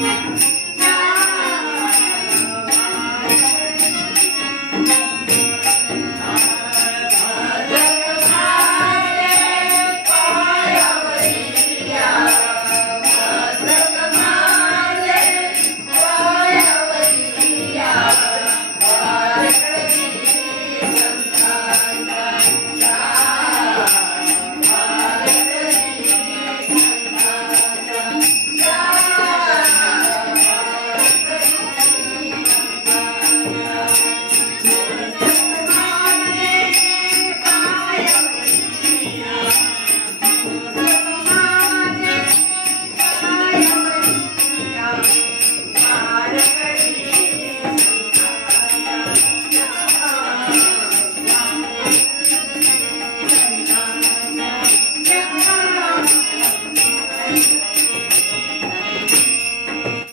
Thank you.